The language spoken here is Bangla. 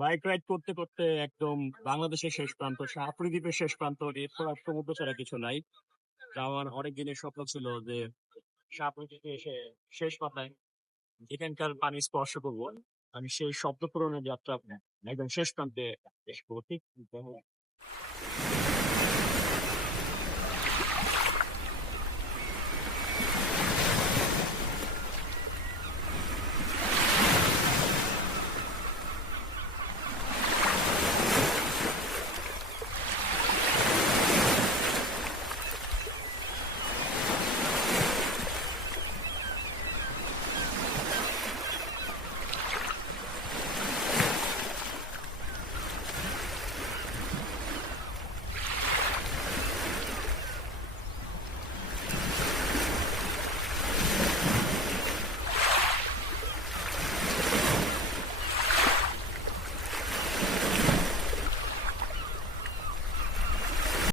বাইক রাইড করতে করতে একদম বাংলাদেশের শেষ প্রান্ত, সাপুরি দ্বীপের শেষ প্রান্ত, এরপর আর সমুদ্র ছাড়া কিছু নাই। তা আমার অনেক দিনের স্বপ্ন ছিল যে সাপুরি দ্বীপে এসে শেষ মাথায় এখানকার পানি স্পর্শ করবো। আমি সেই স্বপ্ন পূরণের যাত্রা একদম শেষ প্রান্তে শেষ করবো, ঠিক